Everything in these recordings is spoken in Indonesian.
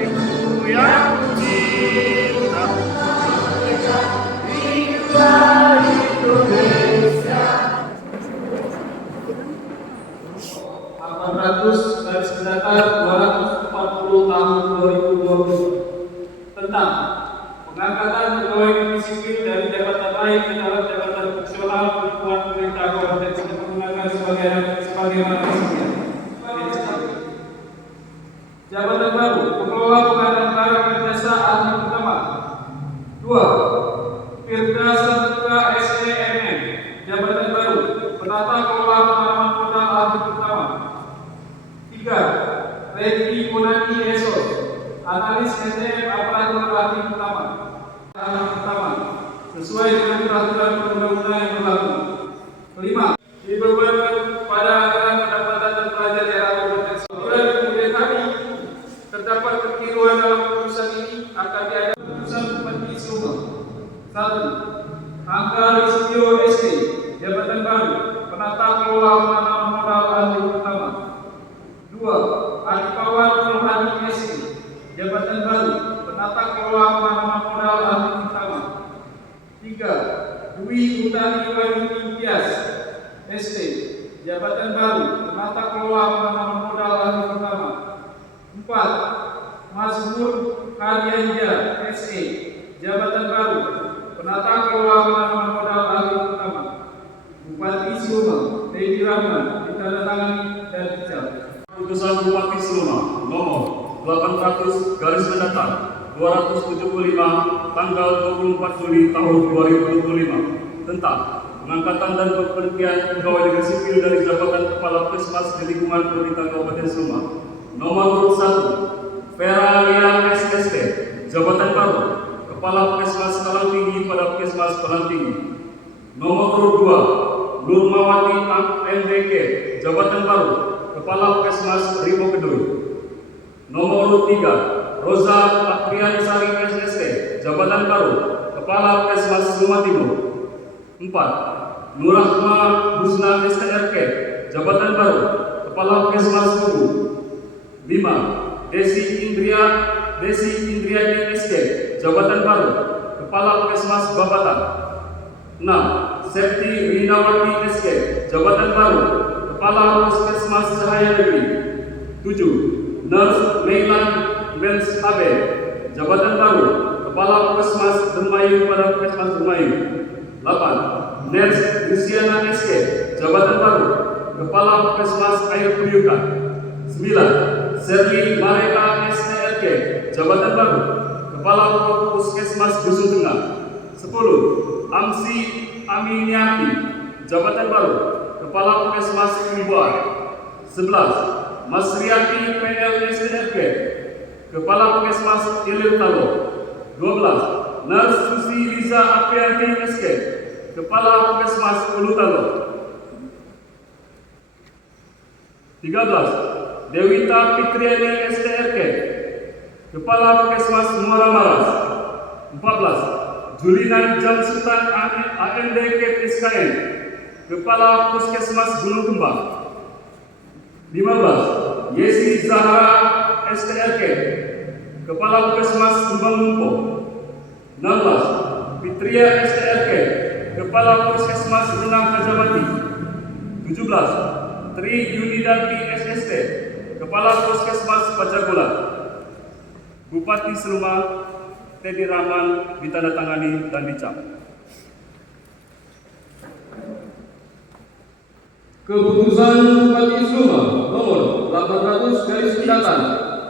Ibu yang cinta Indonesia. 800 garis datar 240 tahun 2020 tentang pengangkatan pegawai negeri sipil dari jabatan lain ke dalam jabatan fungsional lingkungan pemerintah Kabupaten Sumber menggunakan sebagaimana isinya. Jabatan baru, pengelola pengadaan barang dan jasa ahli utama. 2. Firda Saputra SDMM. Jabatan baru, penata kelola penanaman modal ahli utama. 3. Reddy Monadi Esos, analis SDM aparatur ahli utama. Sesuai dengan peraturan perundang-undangan yang berlaku. 5. Dibebankan pada anggaran pendapatan dan pelajar daerah Kabupaten Sumber. Kemudian kami terdapat kekeliruan dalam keputusan ini akan diadakan keputusan Bupati Sumber. 1. Angka Listio ST, jabatan baru, penata kelola penanaman modal ahli utama. 2. Adipawan Nurhadi ST, jabatan baru, penata kelola penanaman modal ahli utama. 3. Dwi Utari Wahyudi Tias ST, jabatan baru, penata kelola penanaman modal ahli utama. 4. Mazmur Karyanja SE, jabatan baru, penata kelola penanaman modal ahli utama. Bupati Sumber Teddy Rahman ditandatangani dan dicap. Putusan Bupati Sumber nomor 800 garis datar 275 tanggal 24 Juli tahun 2025 tentang pengangkatan dan pemberhentian pegawai negeri sipil dari jabatan Kepala Puskesmas di lingkungan pemerintah Kabupaten Sumber. Nomor 1. Vera Lia SST, jabatan baru, Kepala Puskesmas Talang Tinggi pada Puskesmas Talang Tinggi. Nomor 2. Nurmawati MDK, jabatan baru, Kepala Puskesmas Rimau Kedui. Nomor 3. Rosa Apriansari SST, jabatan baru, Kepala Puskesmas Sumba Timur. 4. Nurahma Husna STRK, jabatan baru, Kepala Puskesmas Kubu. 5. Desi Indriani SK, jabatan baru, Kepala Puskesmas Babatan. 6. Septi Rinawati SK, jabatan baru, Kepala Puskesmas Cahaya Negeri. 7. Nurse Meilan Mens AB, jabatan baru, Kepala Puskesmas Dermayu pada Puskesmas Dermayu. 8. Nurse Luciana SK, jabatan baru, Kepala Puskesmas Air Puyukan. 9. Serli Mareka STRK, jabatan baru, Kepala Puskesmas Dusun Tengah. 10. Amsi Aminiati, jabatan baru, Kepala Puskesmas Kumbuan. 11. Masriati PL STRK, Kepala Puskesmas Ilir Talo. 12. Nurse Susi Liza Aprianti SK, Kepala Puskesmas Ulu Talo. 13. Dewita Fitriani STRK, Kepala Puskesmas Muara Maras. 14. Julinan Jamsutan AMDK SKN, Kepala Puskesmas Gunung Kembang. 15. Yesi Zahra STRK, Kepala Puskesmas Tumbang Lumpo. 16. Fitria STRK, Kepala Puskesmas Renang Kajabati. 17. Tri Yunidanti SST, Kepala Puskesmas Pajagolan. Bupati Seluma Teddy Rahman ditandatangani dan dicap. Keputusan Bupati Seluma nomor 800 garis datar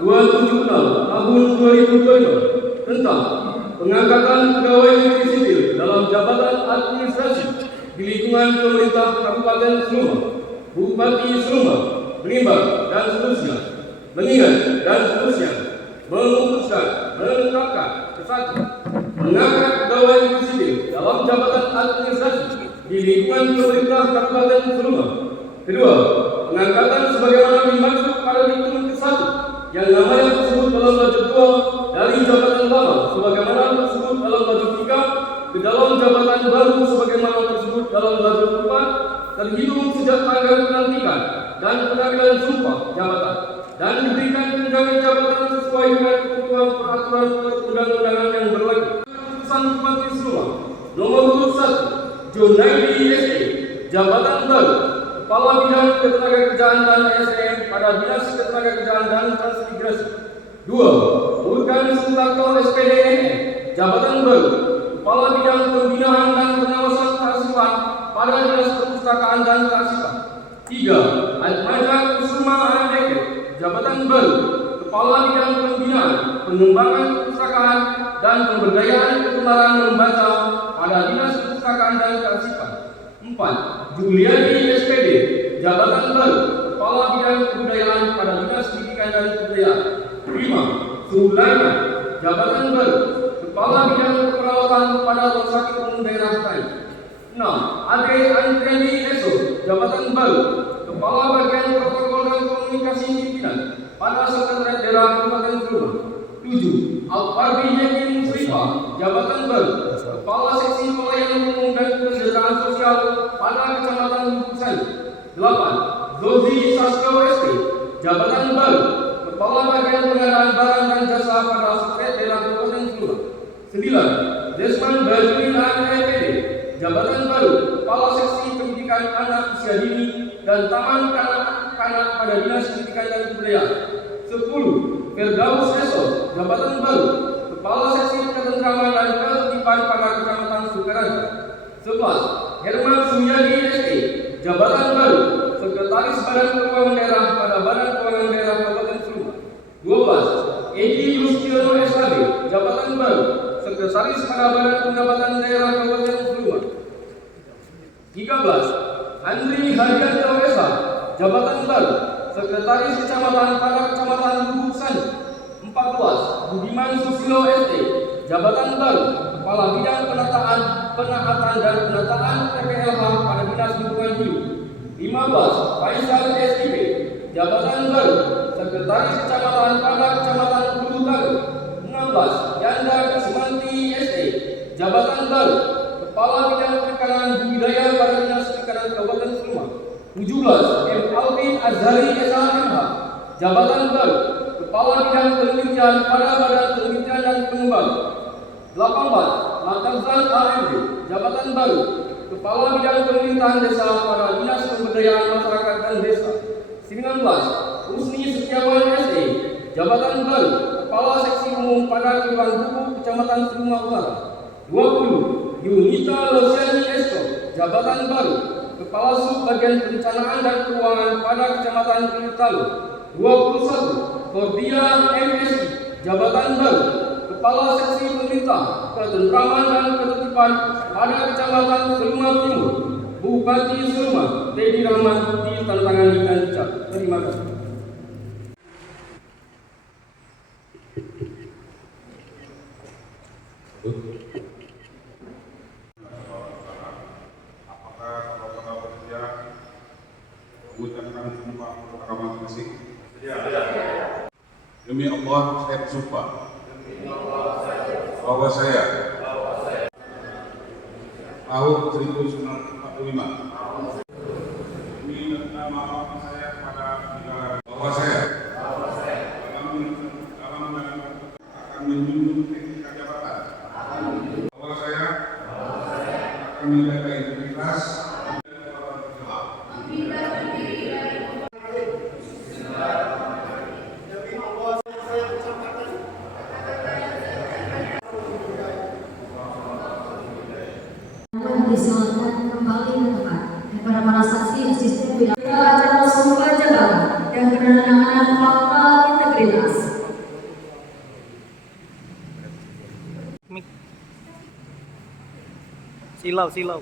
276 tahun 2025 tentang pengangkatan pegawai negeri sipil dalam jabatan administrasi di lingkungan pemerintah Kabupaten Seluma, Bupati Seluma, menimbang dan seterusnya, mengingat dan seterusnya, memutuskan, menetapkan ke-1. Mengangkat pegawai negeri sipil dalam jabatan administrasi di lingkungan pemerintah Kabupaten Seluma. 2. Pengangkatan sebagaimana dimaksud pada diktum ke-1 yang namanya tersebut dalam lajur 2 dari jabatan lama sebagaimana tersebut dalam lajur 3 ke dalam jabatan baru sebagaimana tersebut dalam lajur 4 terhitung sejak tanggal pelantikan dan pengambilan sumpah jabatan dan diberikan tunjangan jabatan sesuai dengan peraturan perundang-undangan yang berlaku. Keputusan Bupati Sleman nomor urut 1 Junaidi SE, jabatan baru Kepala Bidang Ketenagakerjaan dan SDM pada Dinas Ketenagakerjaan dan Transmigrasi. 2. Urkan Sutarto SPD NE, jabatan baru Kepala Bidang Pembinaan dan Pengawasan Kearsipan pada Dinas Perpustakaan dan Kearsipan. 3. Atmaja Kusuma Andeke, jabatan baru Kepala Bidang Pembinaan, Pengembangan Perpustakaan dan Pemberdayaan Ketularan Membaca pada Dinas Perpustakaan dan Kearsipan. 4. Juliadi SPD, jabatan baru Kepala Bidang Kebudayaan pada Dinas Pendidikan dan Kebudayaan. 5. Sulaina, jabatan baru Kepala Bidang Keperawatan pada Rumah Sakit Umum Daerah Kai. 6. Ade Andriani Eso, jabatan baru Kepala Bagian Protokol dan Komunikasi Pimpinan pada Sekretariat Daerah Kabupaten Sleman. 7. Alpardi Yakin Musrifa, jabatan baru Kepala Seksi Pelayanan Umum dan Kesejahteraan Sosial pada Kecamatan Bukusan. 8. Zozi Sastro ST, jabatan baru Kepala Bagian Pengadaan Barang dan Jasa pada Sekretariat Daerah Kabupaten Sleman. 9. Desmond Bajuri ANPD, jabatan baru Kepala Seksi Pendidikan Anak Usia Dini dan Taman Kanak-Kanak pada Dinas Pendidikan dan Kebudayaan. 10. Firdaus Eso, jabatan baru Kepala Seksi Ketentraman dan Ketertiban pada Kecamatan Sukaraja. 11. Herman Suryadi ST, jabatan baru Sekretaris Badan Keuangan Daerah pada Badan Keuangan Daerah Kabupaten Sleman. 12. Edi Rustiono SHB, jabatan baru Sekretaris pada Badan Pendapatan Daerah Kabupaten Sleman. 13. Andri Haryanto SH, jabatan baru Sekretaris Kecamatan pada Kecamatan Bukusan. 14. Budiman Susilo ST, jabatan baru Kepala Bidang Penataan dan Penataan PPLH pada Dinas Lingkungan Hidup. 15. Faisal SIP, jabatan baru Sekretaris Kecamatan pada Kecamatan Bulukaru. 16. Yanda Sumanti ST, jabatan baru Kepala Bidang Perikanan Budidaya pada Dinas Perikanan Kabupaten Sleman. 17. M. Alvin Azhari SHMH, jabatan baru Kepala Bidang Penelitian pada Badan Penelitian dan Pengembangan. 18. Matarzan AMD, jabatan baru Kepala Bidang Pemerintahan Desa pada Dinas Pemberdayaan Masyarakat dan Desa. 19. Rusni Setiawan SE, jabatan baru Kepala Seksi Umum pada Kelurahan Buku Kecamatan Sleman Utara. 20. Yunita Losiani Esko, jabatan baru Kepala Sub Bagian Perencanaan dan Keuangan pada Kecamatan Kilitalu. 21. Kordia MSI, jabatan baru Kepala Seksi Pemerintah, Ketentraman dan Ketertiban pada Kecamatan Sleman Timur. Bupati Sleman Teddy Rahman ditandatangani dan dicap. Terima kasih. Apakah saudara bersedia mengucapkan sumpah rekaman musik? Demi Allah, saya bersumpah bahwa saya tahun 1945 demi nama bapak saya kepada negara, bahwa saya dalam akan menjunjung tinggi jabatan, bahwa saya akan menjaga integritas disilakan kembali ke tempat. Kepada para saksi asisten bidang acara sumpah jabatan dan penandatanganan fakta integritas. Silau.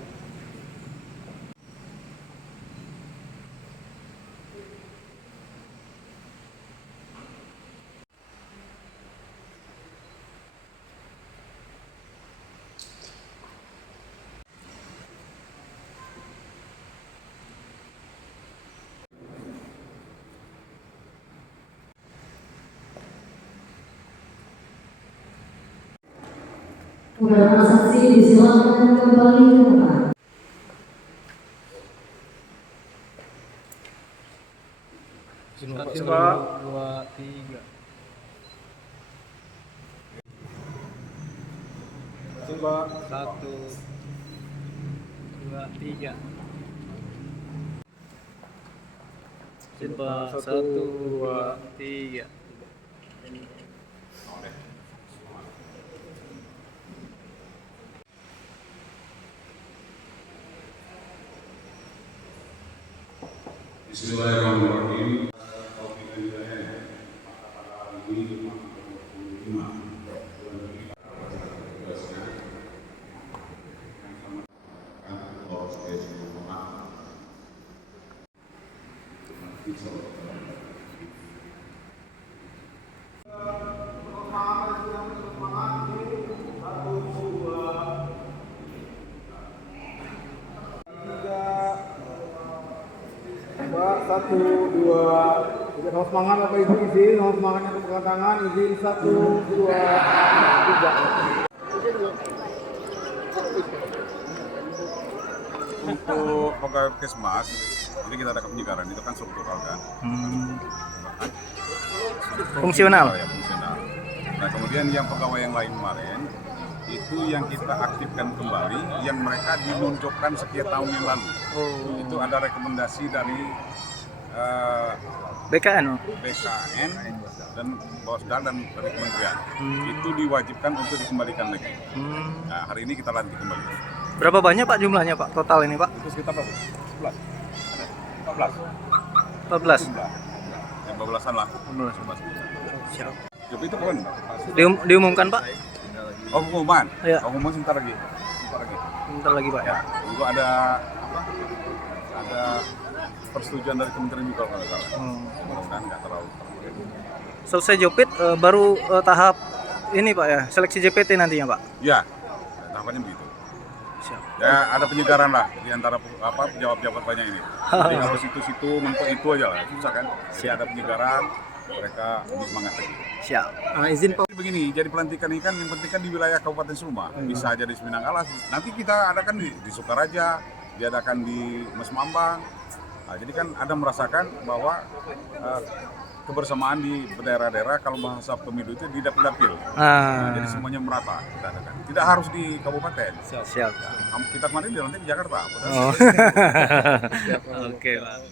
Kepada para saksi disilakan kembali ke tempat. Satu, dua, tiga. Pak. 1, 2, 3. Coba 1, 2, 3. Bismillahirrahmanirrahim. Taufiq dan hidayah. Maka pada hari ini Jumat 25 bulan Dzulhijjah yang sama Allah Subhanahu wa taala. Pak, 1, 2. Tidak sama semangat Bapak Ibu, izin sama semangatnya untuk pegang tangan, izin 1, 2, 3. Untuk pegawai Puskesmas, jadi kita ada penyegaran itu kan struktural kan. Fungsional. Ya, fungsional. Nah kemudian yang pegawai yang lain kemarin itu yang kita aktifkan kembali, yang mereka dinonjokkan sekian tahun yang lalu. Itu ada rekomendasi dari BKN. BKN dan Bawasdal dan dari kementerian. Itu diwajibkan untuk dikembalikan lagi. Nah, hari ini kita lantik kembali. Berapa banyak Pak jumlahnya Pak total ini Pak? Itu sekitar berapa? 11. Ada 14. 14. Yang 12-an lah. 14. Siap. Job itu kapan? Diumumkan Pak? Oh, pengumuman. Iya. Pengumuman sebentar lagi. Sebentar lagi. Bentar lagi Pak. Ya, juga ada apa? Ada persetujuan dari kementerian juga kalau nggak salah. Mudah-mudahan nggak terlalu. Selesai jopit baru tahap ini Pak ya, seleksi JPT nantinya Pak. Ya, tahapannya begitu. Siap. Ya, ada penyegaran lah di antara apa pejabat-pejabat banyak ini. Jadi kalau situ-situ mentok itu aja lah, susah kan? Jadi ada penyegaran, mereka lebih semangat lagi. Siap. Izin Pak. Jadi begini, jadi pelantikan ini kan yang penting kan di wilayah Kabupaten Suma, bisa aja di Seminang Alas. Nanti kita adakan di Sukaraja, diadakan di Mas Mambang. Nah, jadi kan ada merasakan bahwa kebersamaan di daerah-daerah kalau bahasa pemilu itu di dapil-dapil. Nah, jadi semuanya merata kita adakan. Tidak harus di kabupaten. Siap. Kita kemarin dilantik di Jakarta. Oh. Oke Pak.